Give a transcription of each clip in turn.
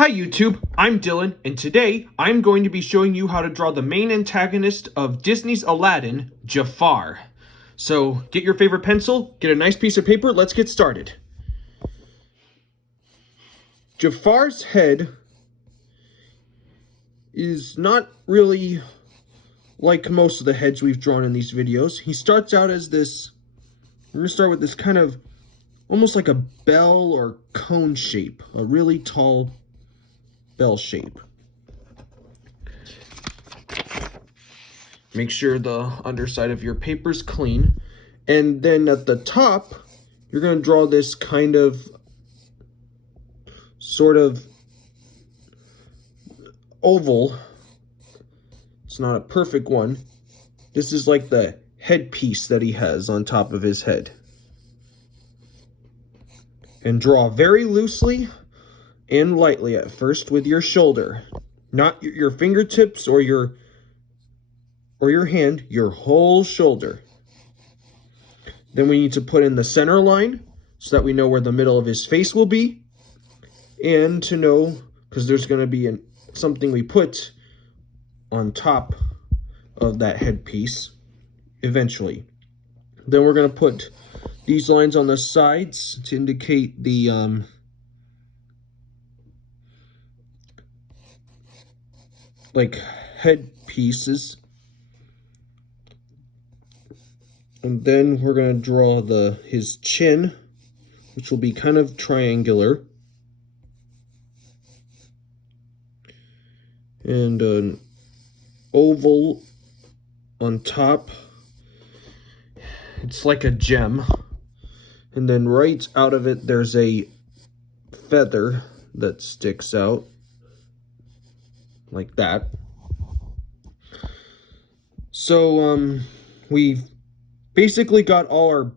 Hi YouTube, I'm Dylan, and today I'm going to be showing you how to draw the main antagonist of Disney's Aladdin, Jafar. So get your favorite pencil, get a nice piece of paper, let's get started. Jafar's head is not really like most of the heads we've drawn in these videos. He starts out as this, we're going to start with this kind of almost like a bell or cone shape, a really tall bell shape. Make sure the underside of your paper's clean. And then at the top, you're going to draw this kind of sort of oval. It's not a perfect one. This is like the headpiece that he has on top of his head. And draw very loosely and lightly at first with your shoulder. Not your fingertips or your hand, your whole shoulder. Then we need to put in the center line so that we know where the middle of his face will be. And to know, because there's going to be something we put on top of that headpiece eventually. Then we're going to put these lines on the sides to indicate the like head pieces. And then we're going to draw his chin, which will be kind of triangular. And an oval on top. It's like a gem. And then right out of it, there's a feather that sticks out. Like that. So, we've basically got all our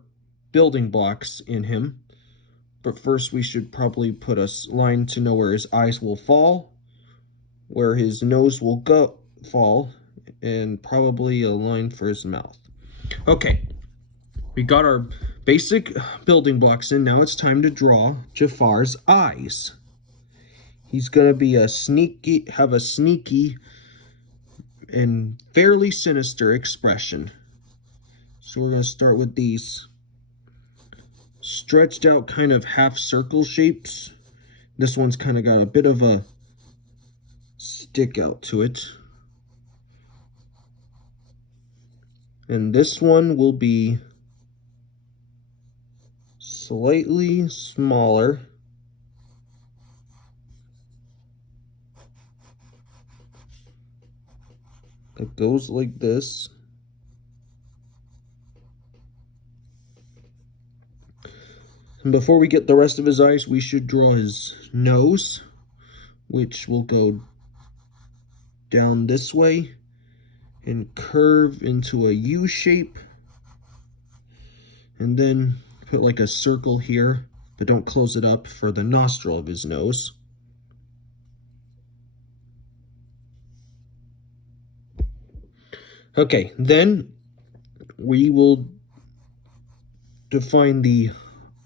building blocks in him. But first we should probably put a line to know where his eyes will fall, where his nose will fall, and probably a line for his mouth. Okay, we got our basic building blocks in. Now it's time to draw Jafar's eyes. He's gonna be have a sneaky and fairly sinister expression. So we're gonna start with these stretched out kind of half circle shapes. This one's kind of got a bit of a stick out to it. And this one will be slightly smaller. It goes like this. And before we get the rest of his eyes, we should draw his nose, which will go down this way and curve into a U shape. And then put like a circle here, but don't close it up, for the nostril of his nose. Okay, then we will define the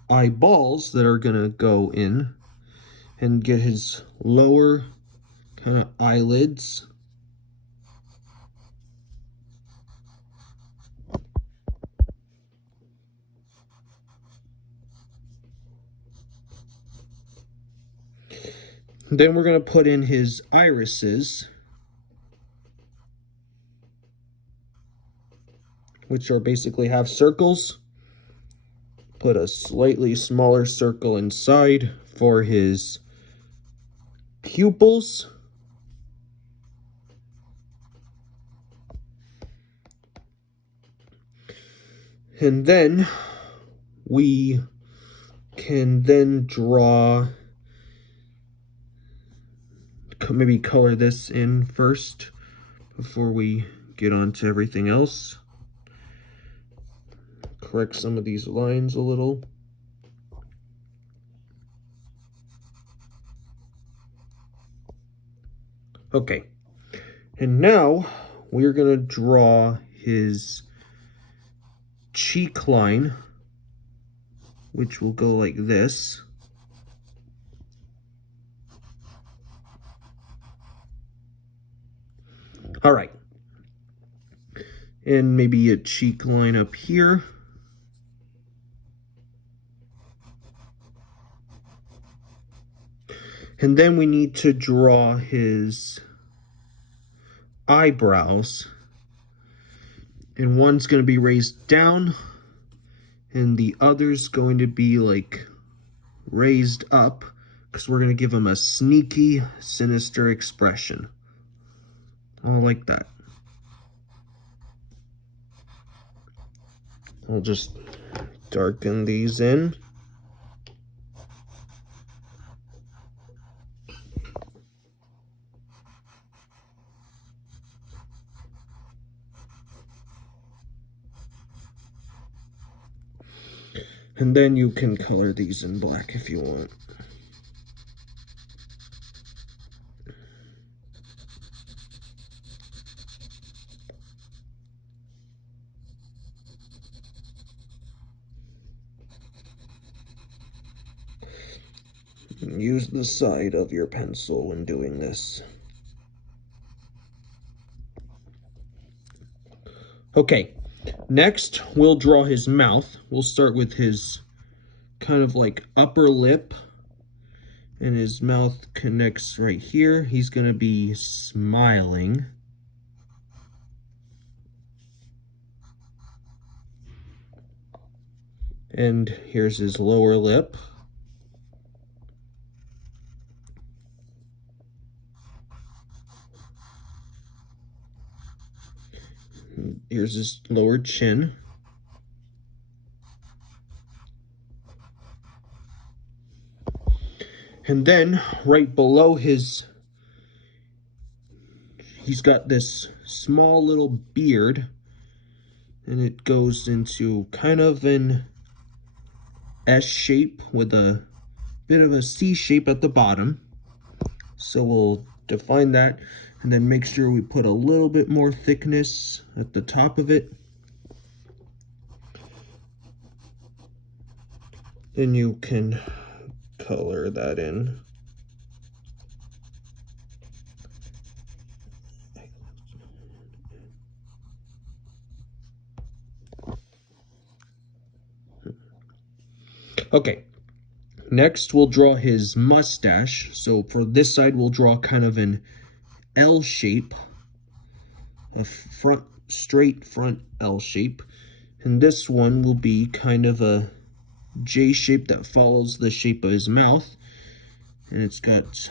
eyeballs that are gonna go in and get his lower kind of eyelids. Then we're gonna put in his irises, which are basically half circles. Put a slightly smaller circle inside for his pupils. And then we can then draw, maybe color this in first before we get on to everything else. Correct some of these lines a little. Okay, and now we're gonna draw his cheek line, which will go like this. All right. And maybe a cheek line up here. And then we need to draw his eyebrows. And one's going to be raised down, and the other's going to be like raised up, because we're going to give him a sneaky, sinister expression. I like that. I'll just darken these in. And then you can color these in black if you want. Use the side of your pencil when doing this. Okay, next we'll draw his mouth. We'll start with his kind of like upper lip, and his mouth connects right here. He's gonna be smiling. And here's his lower lip. Here's his lower chin. And then right below his, he's got this small little beard, and it goes into kind of an S shape with a bit of a C shape at the bottom. So we'll define that, and then make sure we put a little bit more thickness at the top of it. Then you can color that in. Okay, next we'll draw his mustache. So for this side, we'll draw kind of an L shape, a straight front L shape. And this one will be kind of a J shape that follows the shape of his mouth. And it's got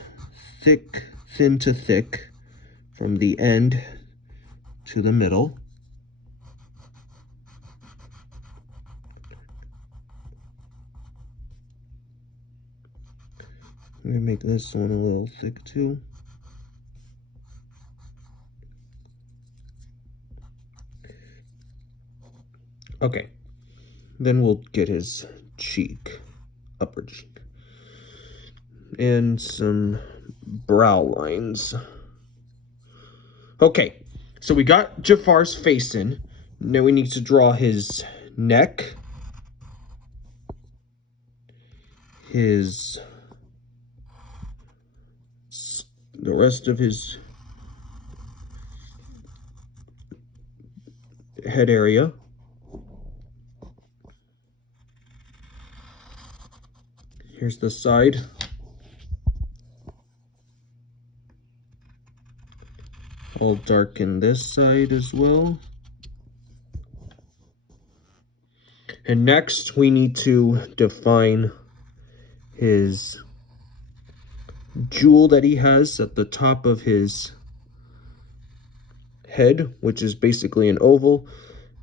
thin to thick from the end to the middle. I'm gonna make this one a little thick too. Okay, then we'll get his cheek, upper cheek, and some brow lines. Okay, so we got Jafar's face in. Now we need to draw his neck, the rest of his head area. Here's the side. I'll darken this side as well. And next we need to define his jewel that he has at the top of his head, which is basically an oval,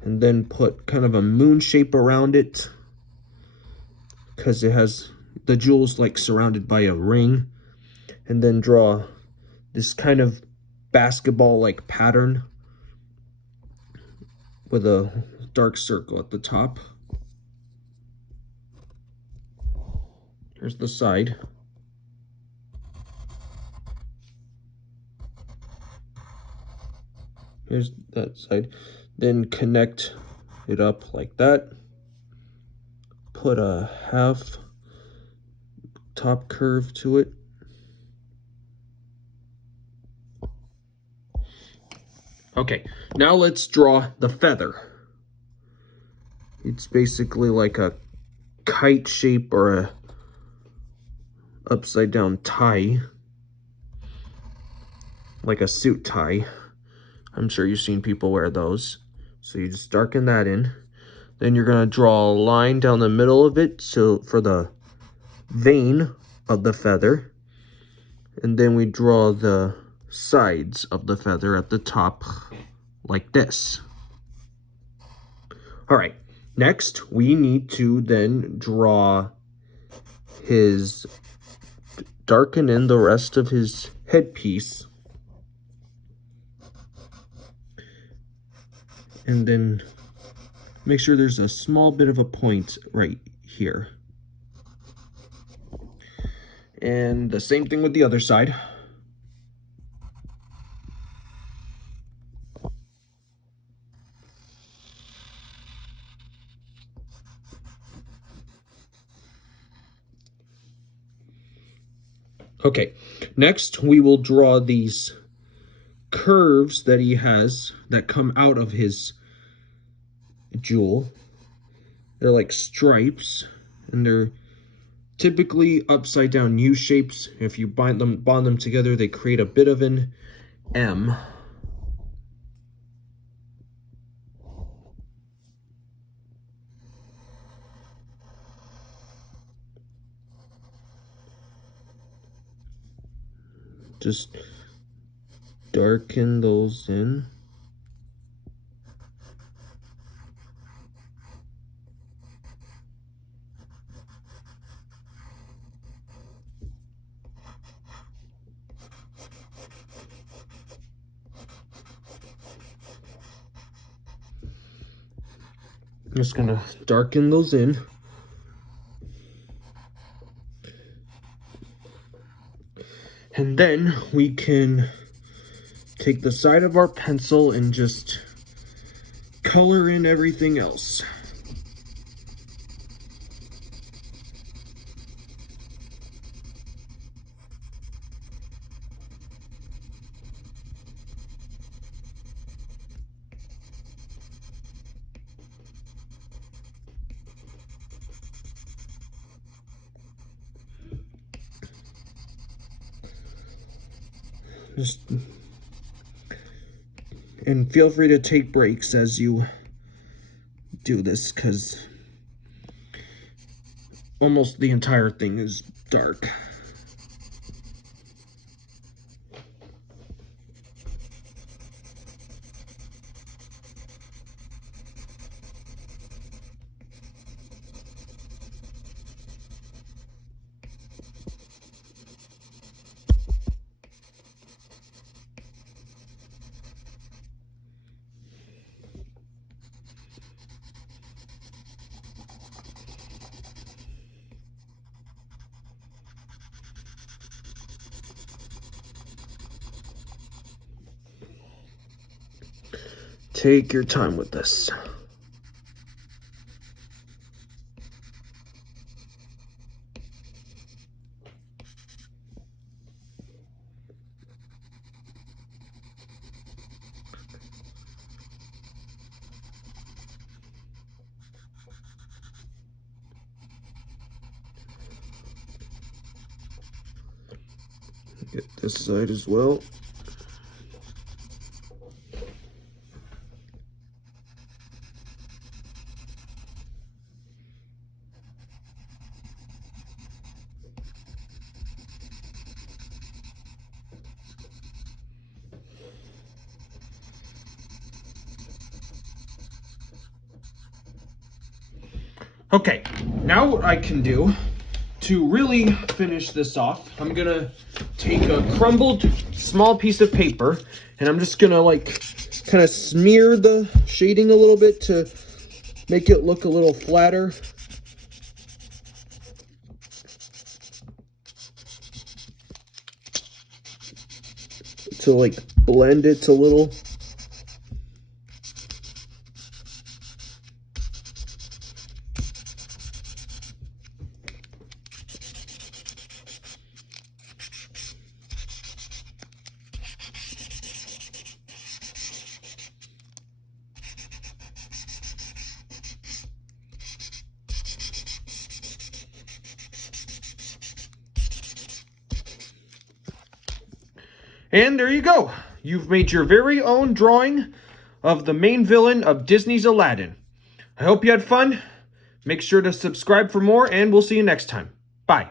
and then put kind of a moon shape around it, because it has the jewel's like surrounded by a ring. And then draw this kind of basketball like pattern with a dark circle at the top. Here's the side. Here's that side. Then connect it up like that. Put a half top curve to it. Okay, now let's draw the feather. It's basically like a kite shape or a upside down tie, like a suit tie. I'm sure you've seen people wear those. So you just darken that in. Then you're gonna draw a line down the middle of it, so for the vein of the feather. And then we draw the sides of the feather at the top, like this. All right, next we need to then draw darken in the rest of his headpiece. And then make sure there's a small bit of a point right here. And the same thing with the other side. Okay, next we will draw these curves that he has that come out of his jewel. They're like stripes, and they're typically upside down U shapes. If you bond them together, they create a bit of an M. Just darken those in. I'm just gonna darken those in. And then we can take the side of our pencil and just color in everything else. And feel free to take breaks as you do this, because almost the entire thing is dark. Take your time with this. Get this side as well. Okay, now what I can do to really finish this off, I'm gonna take a crumbled small piece of paper and I'm just gonna like kind of smear the shading a little bit to make it look a little flatter. To like blend it a little. And there you go. You've made your very own drawing of the main villain of Disney's Aladdin. I hope you had fun. Make sure to subscribe for more, and we'll see you next time. Bye.